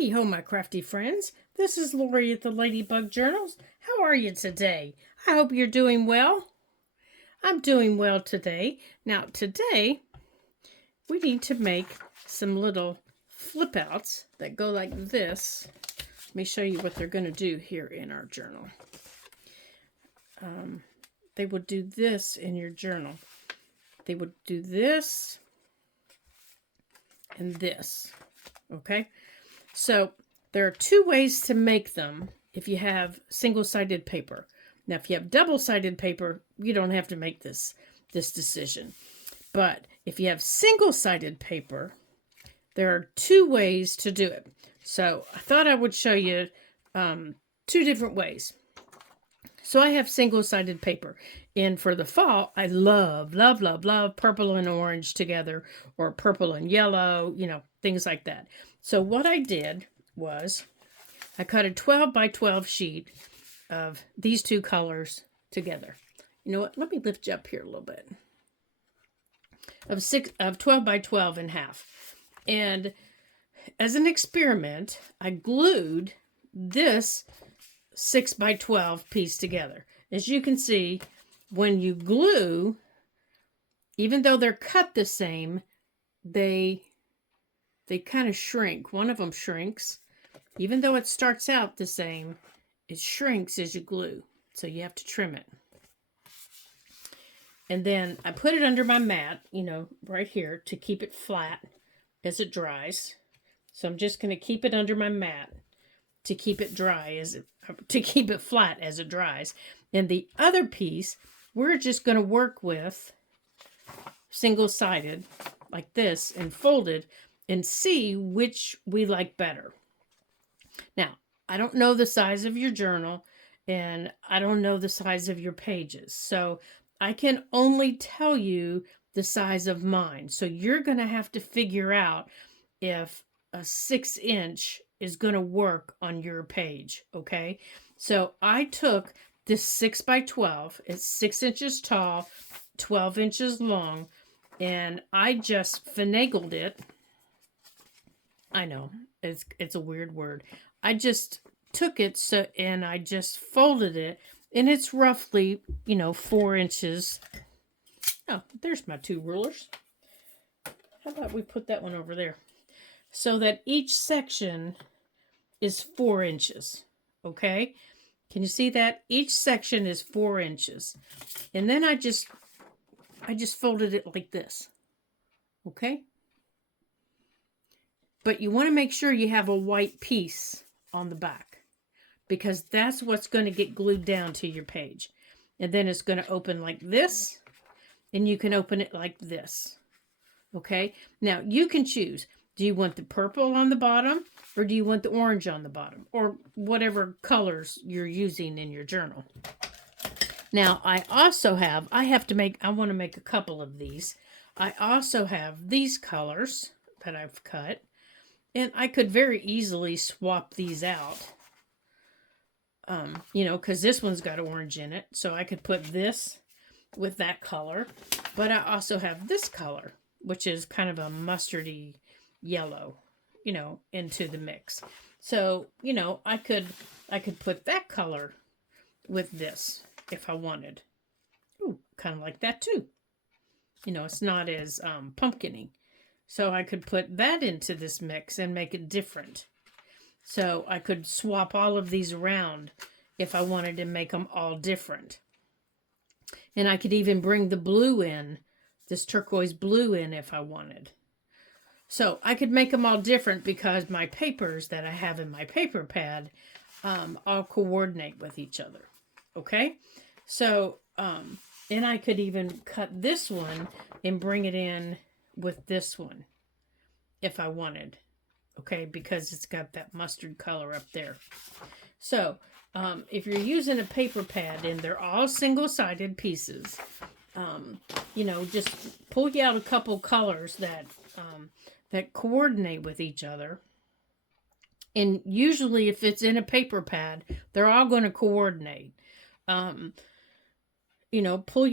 Heidi ho, my crafty friends. This is Lori at the Ladybug Journals. How are you today? I hope you're doing well. I'm doing well today. Now, today, we need to make some little flip outs that go like this. Let me show you what they're going to do here in our journal. They would do this in your journal. They would do this and this. Okay? So there are two ways to make them if you have single-sided paper. Now, if you have double-sided paper, you don't have to make this decision. But if you have single-sided paper, there are two ways to do it. So I thought I would show you two different ways. So I have single-sided paper. And for the fall, I love purple and orange together, or purple and yellow, things like that. So what I did was I cut a 12 by 12 sheet of these two colors together. You know what? Let me lift you up here a little bit. Of 12 by 12 in half. And as an experiment, I glued this 6 by 12 piece together. As you can see, when you glue, even though they're cut the same, they kind of shrink. One of them shrinks. Even though it starts out the same, it shrinks as you glue. So you have to trim it. And then I put it under my mat, right here to keep it flat as it dries. So I'm just going to keep it under my mat to keep it to keep it flat as it dries. And the other piece, we're just going to work with single-sided like this and folded and see which we like better. Now, I don't know the size of your journal and I don't know the size of your pages. So I can only tell you the size of mine. So you're going to have to figure out if a 6-inch is going to work on your page. Okay. So I took this 6 by 12. It's 6 inches tall, 12 inches long. And I just finagled it. I know it's a weird word. I just took it and I just folded it, and it's roughly 4 inches. Oh, there's my two rulers. How about we put that one over there, so that each section is 4 inches. Okay, can you see that each section is 4 inches, and then I just folded it like this. Okay. But you want to make sure you have a white piece on the back, because that's what's going to get glued down to your page. And then it's going to open like this, and you can open it like this. Okay? Now, you can choose. Do you want the purple on the bottom, or do you want the orange on the bottom, or whatever colors you're using in your journal? Now, I want to make a couple of these. I also have these colors that I've cut. And I could very easily swap these out, because this one's got orange in it. So I could put this with that color. But I also have this color, which is kind of a mustardy yellow, into the mix. So, I could put that color with this if I wanted. Ooh, kind of like that too. It's not as pumpkin-y. So I could put that into this mix and make it different. So I could swap all of these around if I wanted to make them all different. And I could even bring the blue in, this turquoise blue in if I wanted. So I could make them all different because my papers that I have in my paper pad all coordinate with each other. Okay? So, and I could even cut this one and bring it in with this one if I wanted, okay, because it's got that mustard color up there. So if you're using a paper pad and they're all single-sided pieces, just pull out a couple colors that coordinate with each other. And usually if it's in a paper pad, they're all going to coordinate. Pull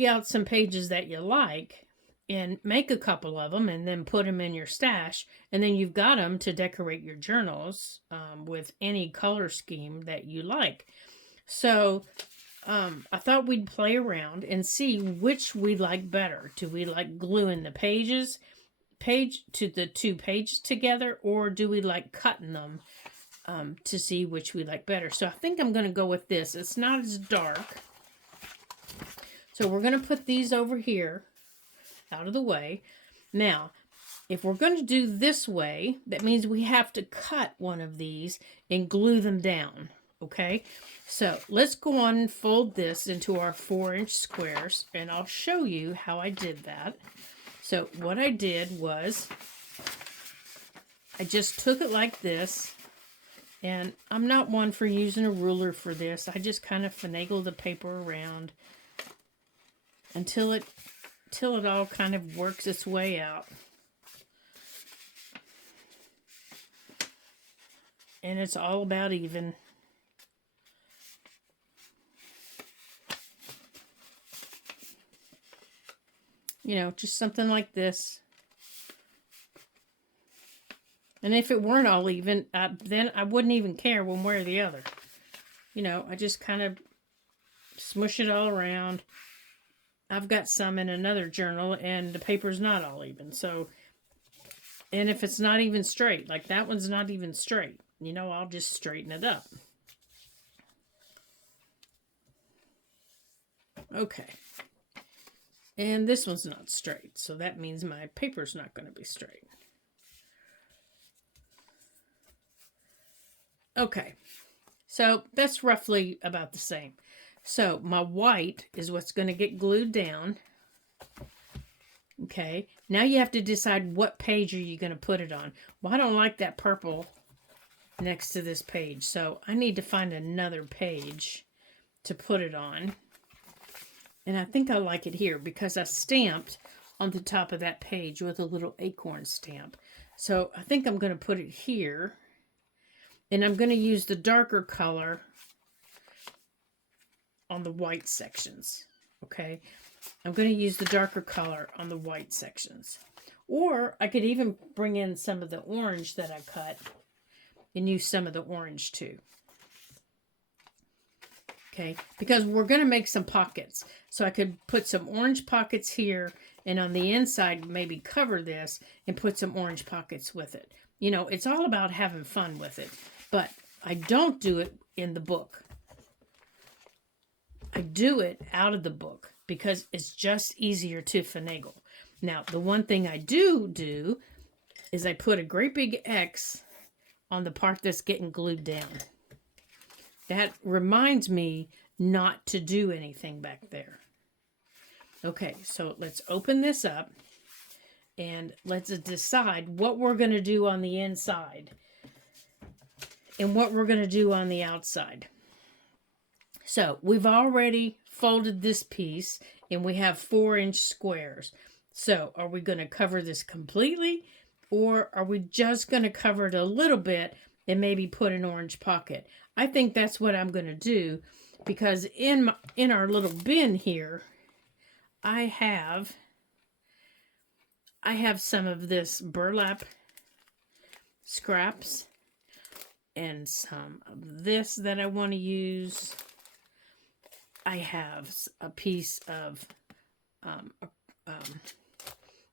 out some pages that you like and make a couple of them and then put them in your stash. And then you've got them to decorate your journals with any color scheme that you like. So I thought we'd play around and see which we like better. Do we like gluing the page to the 2 pages together, or do we like cutting them to see which we like better? So I think I'm going to go with this. It's not as dark. So we're going to put these over here out of the way. Now, if we're going to do this way, that means we have to cut one of these and glue them down. Okay, so let's go on and fold this into our 4-inch squares, and I'll show you how I did that. So what I did was I just took it like this, and I'm not one for using a ruler for this. I just kind of finagle the paper around until it all kind of works its way out. And it's all about even. You know, just something like this. And if it weren't all even, then I wouldn't even care one way or the other. You know, I just kind of smush it all around. I've got some in another journal, and the paper's not all even. So, and if it's not even straight, like that one's not even straight, you know, I'll just straighten it up. Okay. And this one's not straight, so that means my paper's not going to be straight. Okay, so that's roughly about the same. So my white is what's going to get glued down. Okay, now you have to decide what page are you going to put it on. Well, I don't like that purple next to this page, so I need to find another page to put it on. And I think I like it here because I stamped on the top of that page with a little acorn stamp. So I think I'm going to put it here. And I'm going to use the darker color on the white sections. Okay? I'm going to use the darker color on the white sections. Or I could even bring in some of the orange that I cut and use some of the orange too. Okay, because we're going to make some pockets. So I could put some orange pockets here, and on the inside maybe cover this and put some orange pockets with it. You know, it's all about having fun with it. But I don't do it in the book. I do it out of the book because it's just easier to finagle. Now, the one thing I do is I put a great big X on the part that's getting glued down. That reminds me not to do anything back there. Okay, so let's open this up and let's decide what we're going to do on the inside and what we're going to do on the outside. So we've already folded this piece and we have 4-inch squares. So are we going to cover this completely, or are we just going to cover it a little bit and maybe put an orange pocket? I think that's what I'm going to do, because in our little bin here, I have some of this burlap scraps and some of this that I want to use. I have a piece of,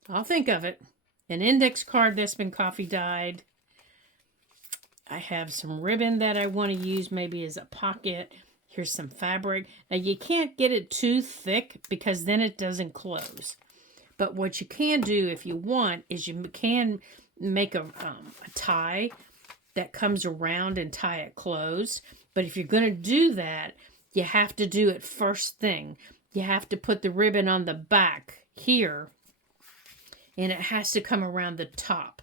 I'll think of it, an index card that's been coffee dyed. I have some ribbon that I want to use maybe as a pocket. Here's some fabric. Now you can't get it too thick because then it doesn't close. But what you can do if you want is you can make a tie that comes around and tie it closed. But if you're going to do that, you have to do it first thing. You have to put the ribbon on the back here, and it has to come around the top.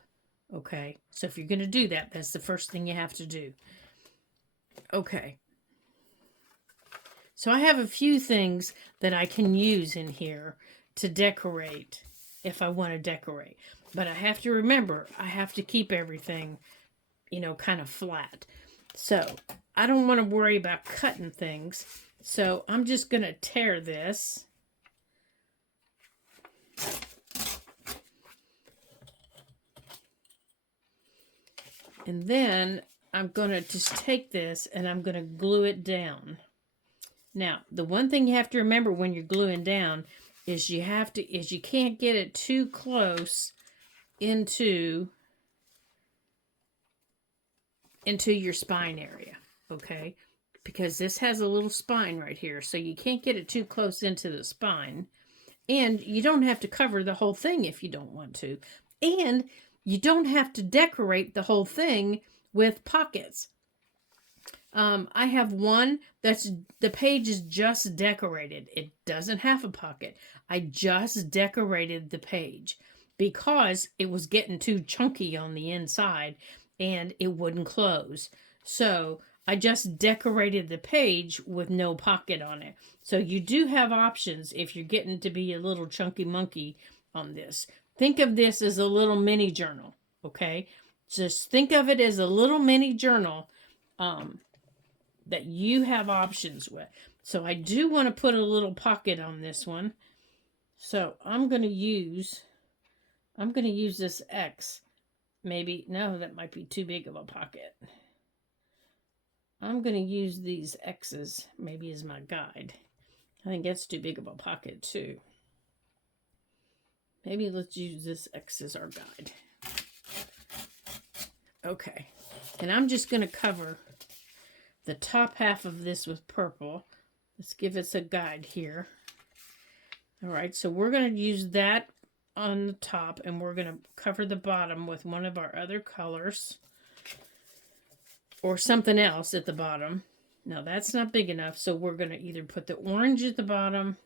Okay, so if you're going to do that, that's the first thing you have to do. Okay. So I have a few things that I can use in here to decorate if I want to decorate. But I have to remember, I have to keep everything, you know, kind of flat. So I don't want to worry about cutting things. So I'm just going to tear this. And then I'm going to just take this and I'm going to glue it down. Now, the one thing you have to remember when you're gluing down is you can't get it too close into your spine area, okay? Because this has a little spine right here, so you can't get it too close into the spine. And you don't have to cover the whole thing if you don't want to. And you don't have to decorate the whole thing with pockets. I have one that's, the page is just decorated. It doesn't have a pocket. I just decorated the page because it was getting too chunky on the inside and it wouldn't close. So I just decorated the page with no pocket on it. So you do have options if you're getting to be a little chunky monkey on this. Think of this as a little mini journal, okay? Just think of it as a little mini journal that you have options with. So I do want to put a little pocket on this one. So I'm going to use this X. Maybe, no, that might be too big of a pocket. I'm going to use these X's maybe as my guide. I think that's too big of a pocket too. Maybe let's use this X as our guide. Okay. And I'm just going to cover the top half of this with purple. Let's give us a guide here. All right, so we're going to use that on the top, and we're going to cover the bottom with one of our other colors or something else at the bottom. Now that's not big enough, so we're going to either put the orange at the bottom.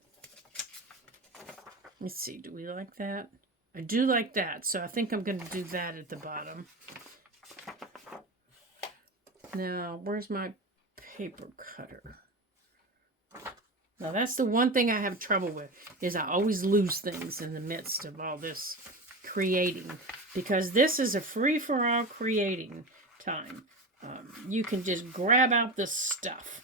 Let's see, do we like that? I do like that, so I think I'm going to do that at the bottom. Now, where's my paper cutter? Now, that's the one thing I have trouble with, is I always lose things in the midst of all this creating, because this is a free-for-all creating time. You can just grab out the stuff,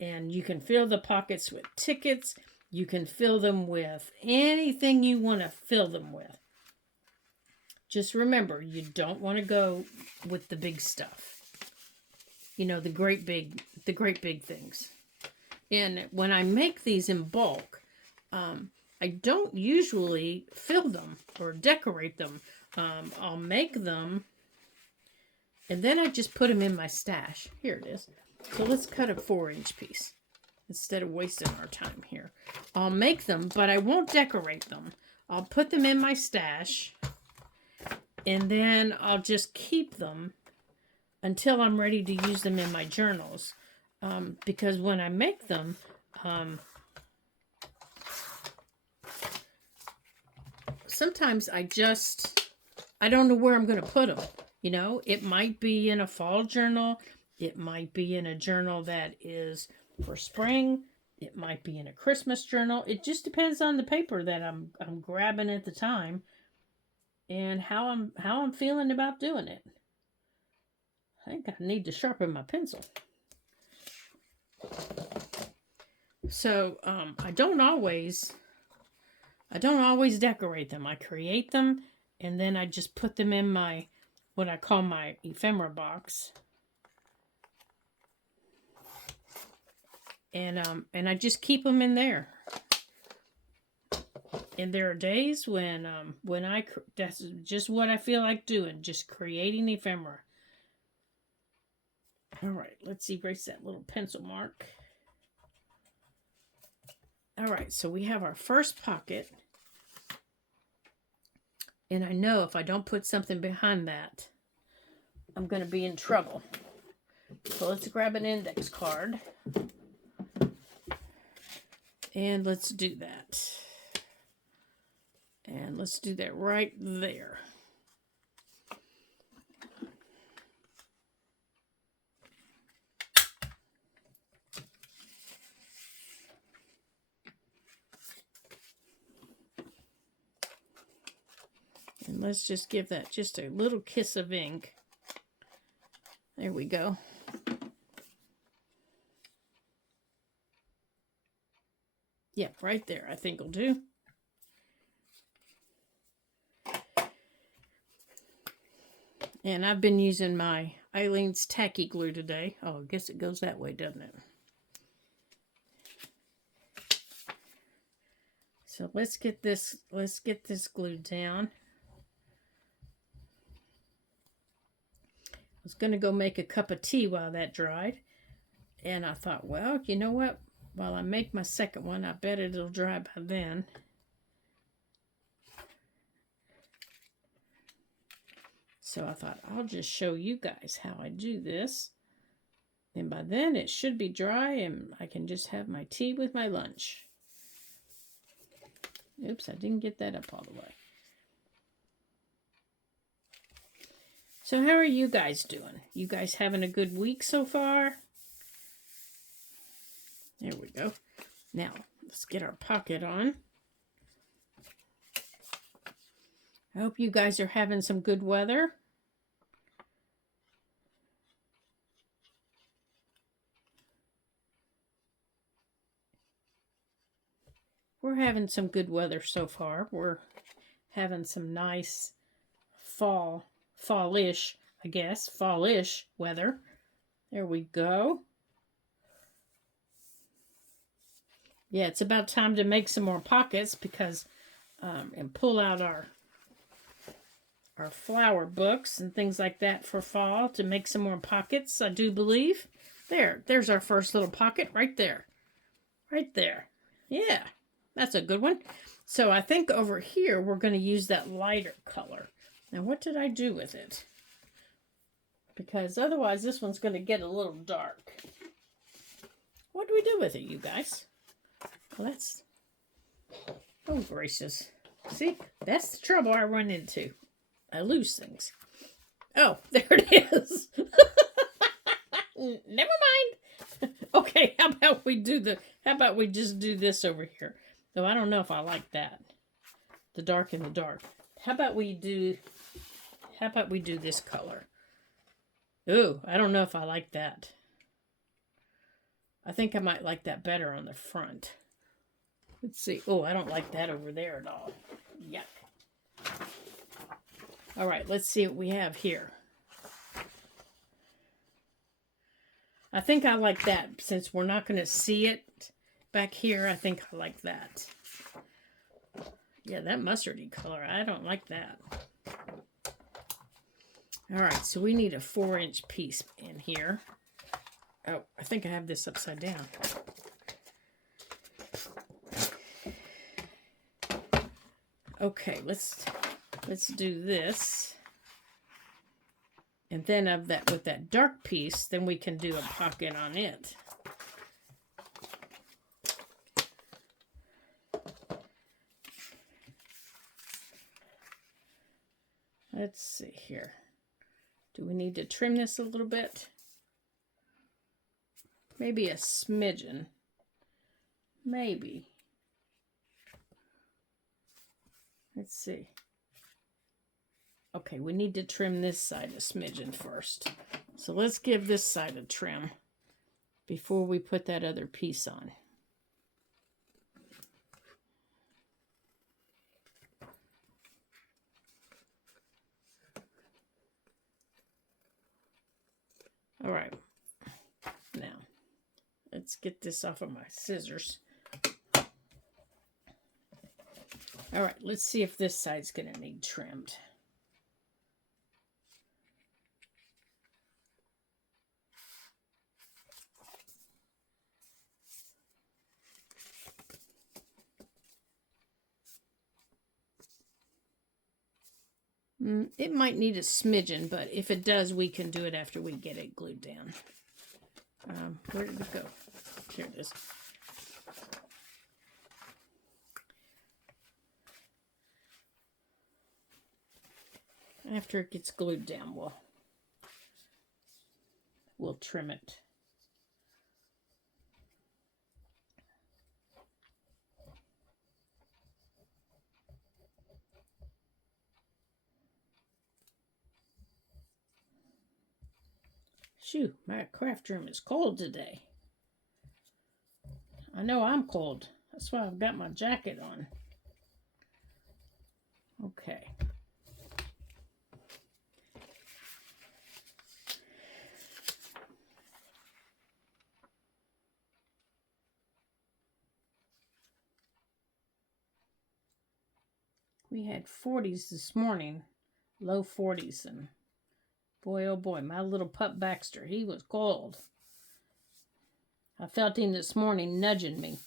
and you can fill the pockets with tickets. You can fill them with anything you want to fill them with. Just remember, you don't want to go with the big stuff. You know, the great big things. And when I make these in bulk, I don't usually fill them or decorate them. I'll make them, and then I just put them in my stash. Here it is. So let's cut a 4-inch piece instead of wasting our time here. I'll make them, but I won't decorate them. I'll put them in my stash, and then I'll just keep them until I'm ready to use them in my journals. Because when I make them, sometimes I don't know where I'm going to put them. You know, it might be in a fall journal. It might be in a journal that is for spring. It might be in a Christmas journal. It just depends on the paper that I'm grabbing at the time and how I'm feeling about doing it. I think I need to sharpen my pencil. So I don't always decorate them. I create them, and then I just put them in my, what I call my ephemera box. And I just keep them in there. And there are days when that's just what I feel like doing, just creating ephemera. All right, let's erase that little pencil mark. All right, so we have our first pocket. And I know if I don't put something behind that, I'm going to be in trouble. So let's grab an index card. And let's do that. And let's do that right there. And let's just give that just a little kiss of ink. There we go. Yep, right there I think will do. And I've been using my Eileen's Tacky Glue today. Oh, I guess it goes that way, doesn't it? So let's get this glued down. I was going to go make a cup of tea while that dried. And I thought, well, you know what? While I make my second one, I bet it'll dry by then. So I thought, I'll just show you guys how I do this. And by then it should be dry and I can just have my tea with my lunch. Oops, I didn't get that up all the way. So how are you guys doing? You guys having a good week so far? There we go. Now, let's get our pocket on. I hope you guys are having some good weather. We're having some good weather so far. We're having some nice fallish, I guess, fallish weather. There we go. Yeah, it's about time to make some more pockets because, and pull out our flower books and things like that for fall to make some more pockets, I do believe. There's our first little pocket right there. Right there. Yeah, that's a good one. So I think over here we're going to use that lighter color. Now what did I do with it? Because otherwise this one's going to get a little dark. What do we do with it, you guys? Well, that's... Oh, gracious. See, that's the trouble I run into. I lose things. Oh, there it is. Never mind. Okay, how about we just do this over here? Though I don't know if I like that. The dark and the dark. How about we do this color? Ooh, I don't know if I like that. I think I might like that better on the front. Let's see. Oh, I don't like that over there at all. Yuck. All right, let's see what we have here. I think I like that. Since we're not going to see it back here, I think I like that. Yeah, that mustardy color, I don't like that. All right, so we need a 4-inch piece in here. Oh, I think I have this upside down. Okay, let's do this. And then with that dark piece, then we can do a pocket on it. Let's see here. Do we need to trim this a little bit? Maybe a smidgen. Maybe. Let's see. Okay, we need to trim this side a smidgen first. So let's give this side a trim before we put that other piece on. All right. Now, let's get this off of my scissors. All right, let's see if this side's going to need trimmed. It might need a smidgen, but if it does, we can do it after we get it glued down. Where did it go? Here it is. After it gets glued down, we'll trim it. Shoo, my craft room is cold today. I know I'm cold. That's why I've got my jacket on. Okay. We had 40s this morning, low 40s, and boy, oh boy, my little pup Baxter, he was cold. I felt him this morning nudging me,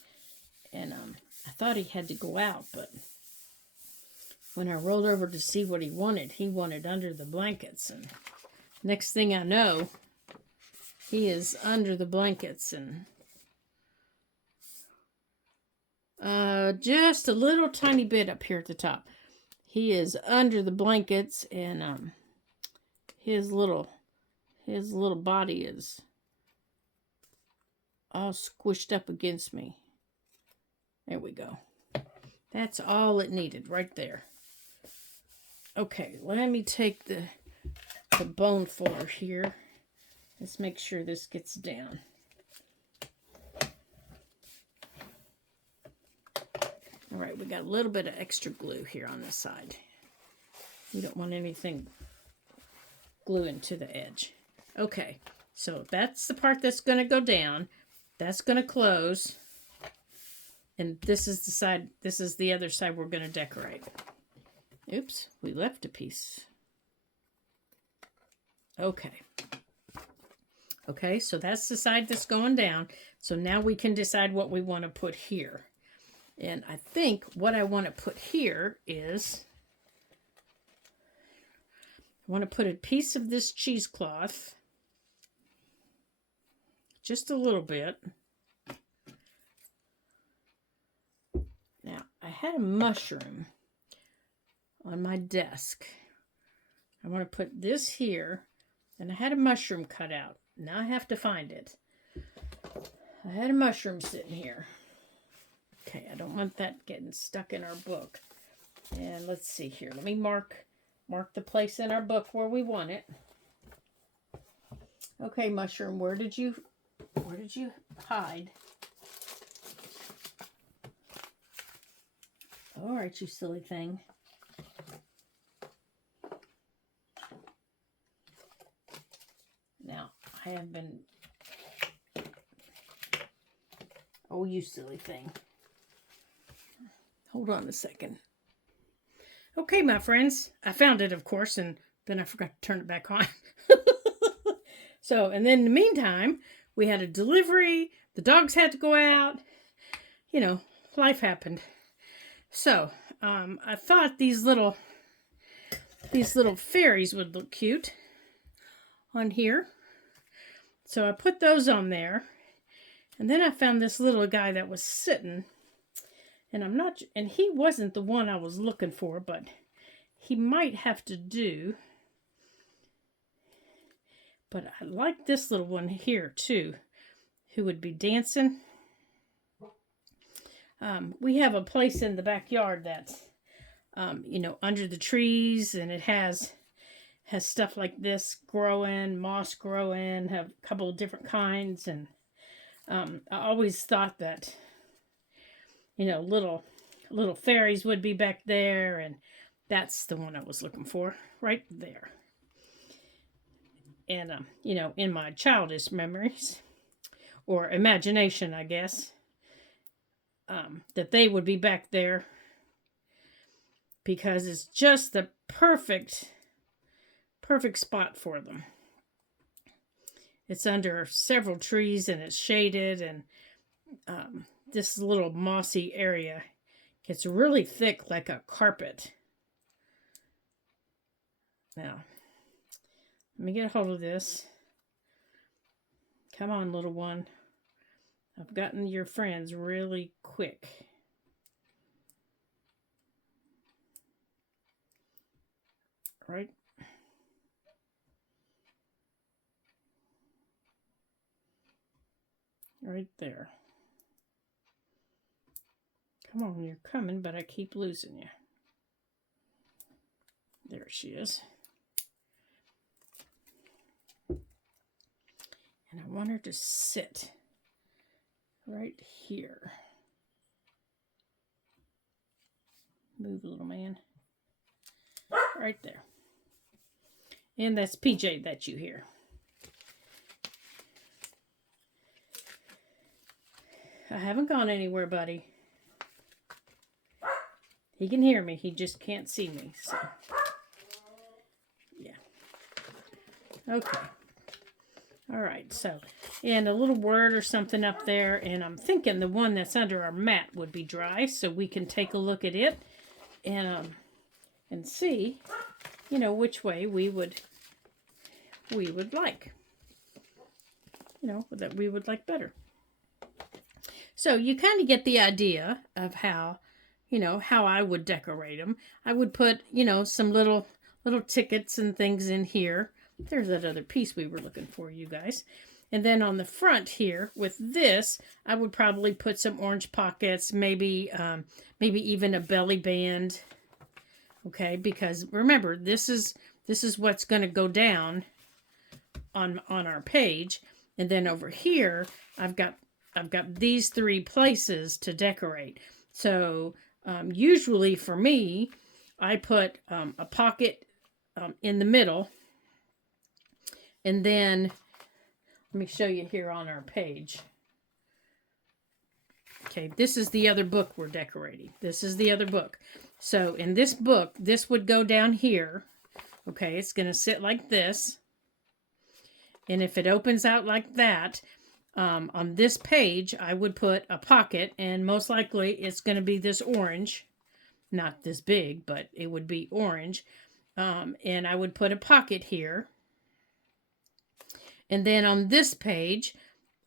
and I thought he had to go out, but when I rolled over to see what he wanted under the blankets, and next thing I know, he is under the blankets, and just a little tiny bit up here at the top. He is under the blankets, and his little body is all squished up against me. There we go. That's all it needed right there. Okay, let me take the bone fuller here. Let's make sure this gets down. All right, we got a little bit of extra glue here on this side. You don't want anything gluing to the edge. Okay, so that's the part that's going to go down. That's going to close. And this is the side, this is the other side we're going to decorate. Oops, we left a piece. Okay. Okay, so that's the side that's going down. So now we can decide what we want to put here. And I think what I want to put here is, I want to put a piece of this cheesecloth, just a little bit. Now, I had a mushroom on my desk. I want to put this here, and I had a mushroom cut out. Now I have to find it. I had a mushroom sitting here. Okay, I don't want that getting stuck in our book. And let's see here. Let me mark the place in our book where we want it. Okay, mushroom, where did you hide? All right, you silly thing. Now, I have been... Oh, you silly thing. Hold on a second. Okay, my friends. I found it, of course, and then I forgot to turn it back on. So, and then in the meantime, we had a delivery. The dogs had to go out. You know, life happened. So, I thought these little fairies would look cute on here. So I put those on there. And then I found this little guy that was sitting. And he wasn't the one I was looking for, but he might have to do. But I like this little one here too, who would be dancing. We have a place in the backyard that's, you know, under the trees, and it has stuff like this growing, moss growing, have a couple of different kinds, and I always thought that, you know, little fairies would be back there, and that's the one I was looking for, right there. And, you know, in my childish memories, or imagination, I guess, that they would be back there, because it's just the perfect spot for them. It's under several trees, and it's shaded, and this little mossy area gets really thick like a carpet. Now, let me get a hold of this. Come on, little one. I've gotten your friends really quick. Right? Right there. Come on, you're coming, but I keep losing you. There she is. And I want her to sit right here. Move, little man. Right there. And that's PJ that you hear. I haven't gone anywhere, buddy. He can hear me. He just can't see me. So, yeah. Okay. All right. So, and a little word or something up there. And I'm thinking the one that's under our mat would be dry, so we can take a look at it and see, you know, which way we would like. You know, that we would like better. So you kind of get the idea of how, you know, how I would decorate them. I would put, you know, some little tickets and things in here. There's that other piece we were looking for, you guys. And then on the front here with this, I would probably put some orange pockets, maybe even a belly band. Okay, because remember, this is what's going to go down on our page. And then over here, I've got these 3 places to decorate. So usually for me, I put a pocket in the middle. And then, let me show you here on our page. Okay, this is the other book we're decorating. This is the other book. So in this book, this would go down here. Okay, it's going to sit like this. And if it opens out like that, on this page, I would put a pocket, and most likely it's going to be this orange. Not this big, but it would be orange. And I would put a pocket here. And then on this page,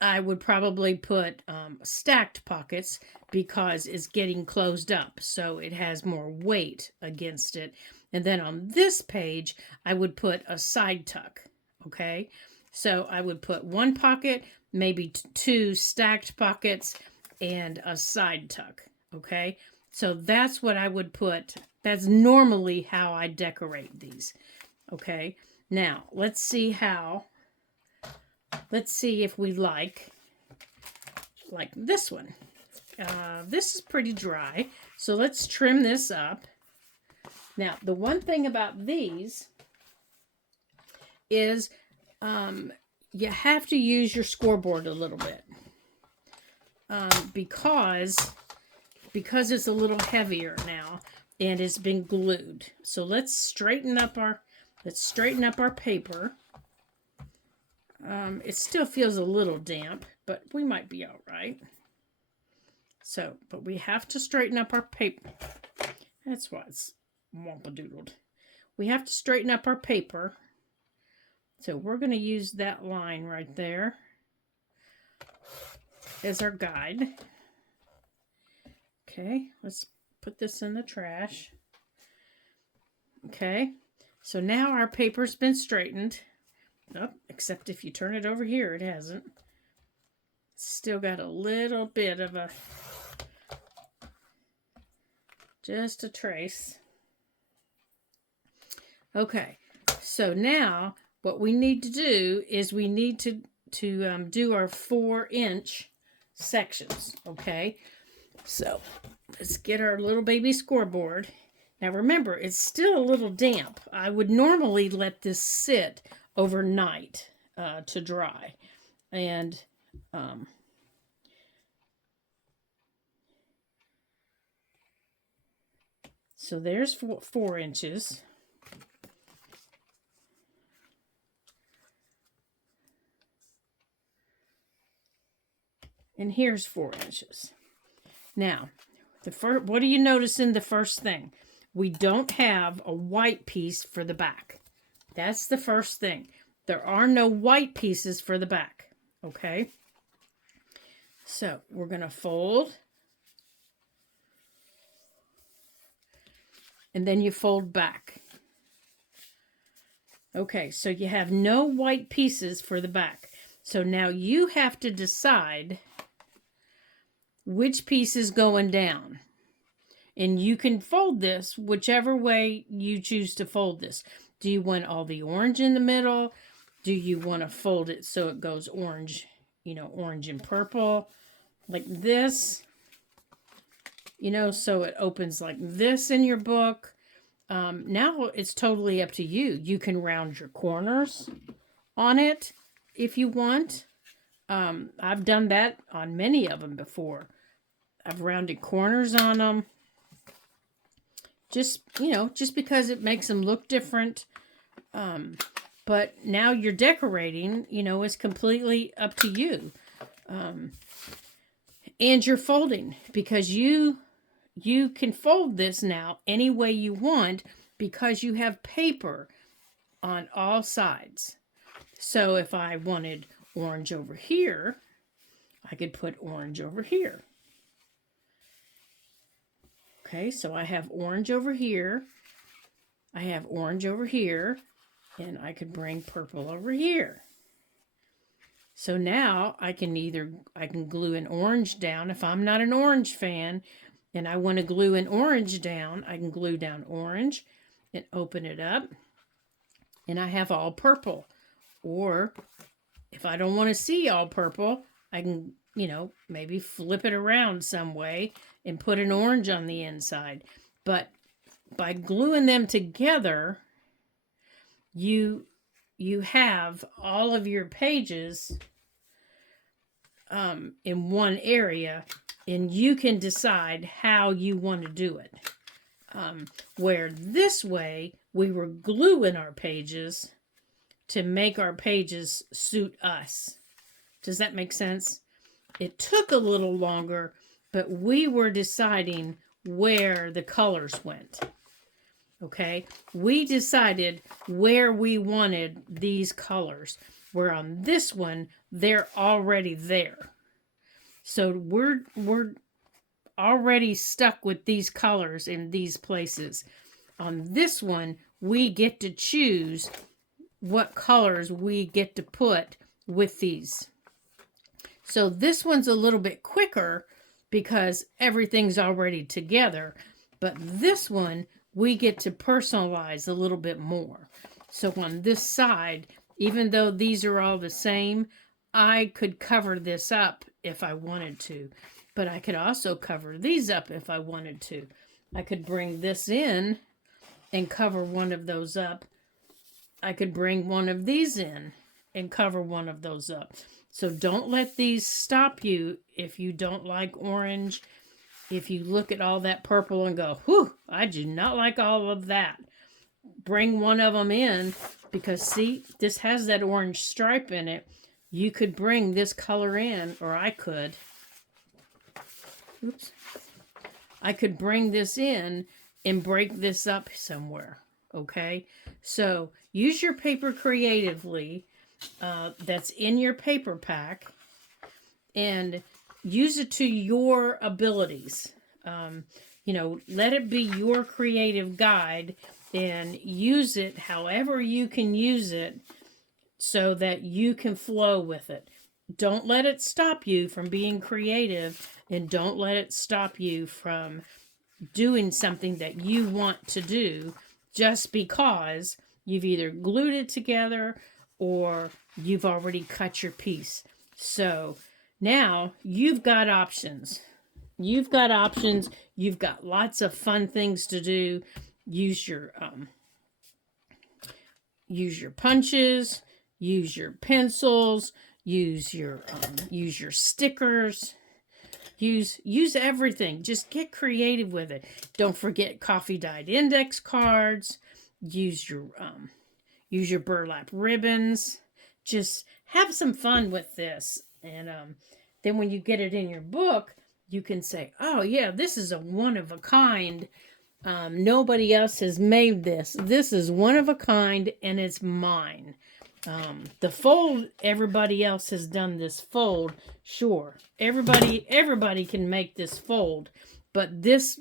I would probably put stacked pockets because it's getting closed up, so it has more weight against it. And then on this page, I would put a side tuck, okay? So I would put 1 pocket, maybe 2 stacked pockets, and a side tuck, okay? So that's what I would put. That's normally how I decorate these, okay? Now, let's see if we like this one. This is pretty dry, so let's trim this up. Now, the one thing about these is you have to use your scoreboard a little bit because it's a little heavier now and it's been glued. So let's straighten up our paper. It still feels a little damp, but we might be all right. So, but we have to straighten up our paper. That's why it's wampadoodled. We have to straighten up our paper. So we're going to use that line right there as our guide. Okay, let's put this in the trash. Okay, so now our paper's been straightened. Oh, except if you turn it over here, it hasn't. Still got a little bit of just a trace. Okay, so now what we need to do is we need to do our 4-inch sections, okay? So let's get our little baby scoreboard. Now remember, it's still a little damp. I would normally let this sit overnight to dry. And so there's 4 inches. And here's 4 inches. Now, what do you notice in the first thing? We don't have a white piece for the back. That's the first thing. There are no white pieces for the back. Okay? So, we're going to fold. And then you fold back. Okay, so you have no white pieces for the back. So now you have to decide which piece is going down. And you can fold this whichever way you choose to fold this. Do you want all the orange in the middle? Do you want to fold it so it goes orange, you know, orange and purple? Like this, you know, so it opens like this in your book. Now it's totally up to you. You can round your corners on it if you want. I've done that on many of them before. I've rounded corners on them. just, just because it makes them look different. But now your decorating, is completely up to you. And your folding, because you can fold this now any way you want because you have paper on all sides. So if I wanted orange over here, I could put orange over here. Okay, so I have orange over here. I have orange over here. And I could bring purple over here. So now I can glue an orange down. If I'm not an orange fan and I want to glue an orange down, I can glue down orange and open it up. And I have all purple. Or if I don't want to see all purple, I can, maybe flip it around some way and put an orange on the inside. But by gluing them together, you have all of your pages in one area, and you can decide how you want to do it. Where this way, we were gluing our pages to make our pages suit us. Does that make sense? It took a little longer, but we were deciding where the colors went. Okay, we decided where we wanted these colors. Where on this one, they're already there. So we're already stuck with these colors in these places. On this one, we get to choose what colors we get to put with these. So this one's a little bit quicker because everything's already together. But this one, we get to personalize a little bit more. So on this side, even though these are all the same, I could cover this up if I wanted to. But I could also cover these up if I wanted to. I could bring this in and cover one of those up. I could bring one of these in and cover one of those up. So don't let these stop you if you don't like orange. If you look at all that purple and go, whew, I do not like all of that. Bring one of them in because, see, this has that orange stripe in it. You could bring this color in, or I could. Oops. I could bring this in and break this up somewhere, okay? So use your paper creatively that's in your paper pack and use it to your abilities. Let it be your creative guide and use it however you can use it so that you can flow with it. Don't let it stop you from being creative, and don't let it stop you from doing something that you want to do just because you've either glued it together or you've already cut your piece. So now you've got options. You've got options. You've got lots of fun things to do. Use your punches. Use your pencils. Use your stickers. Use everything. Just get creative with it. Don't forget coffee dyed index cards. Use your burlap ribbons. Just have some fun with this. And then when you get it in your book, you can say, oh yeah, this is a one of a kind. Nobody else has made this. This is one of a kind and it's mine. The fold, everybody else has done this fold. Sure, everybody can make this fold, but this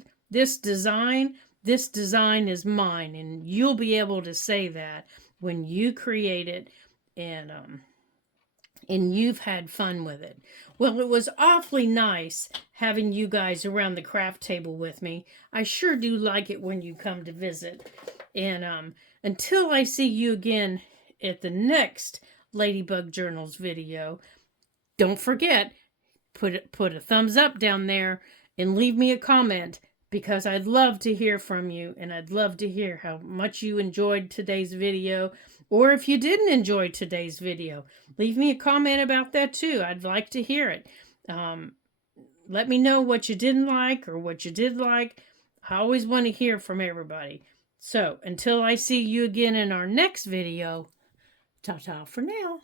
design is mine, and you'll be able to say that when you create it and you've had fun with it. Well, it was awfully nice having you guys around the craft table with me. I sure do like it when you come to visit. And until I see you again at the next Ladybug Journals video, don't forget, put a thumbs up down there and leave me a comment, because I'd love to hear from you, and I'd love to hear how much you enjoyed today's video, or if you didn't enjoy today's video, leave me a comment about that too. I'd like to hear it. Let me know what you didn't like or what you did like. I always want to hear from everybody. So until I see you again in our next video, ta-ta for now.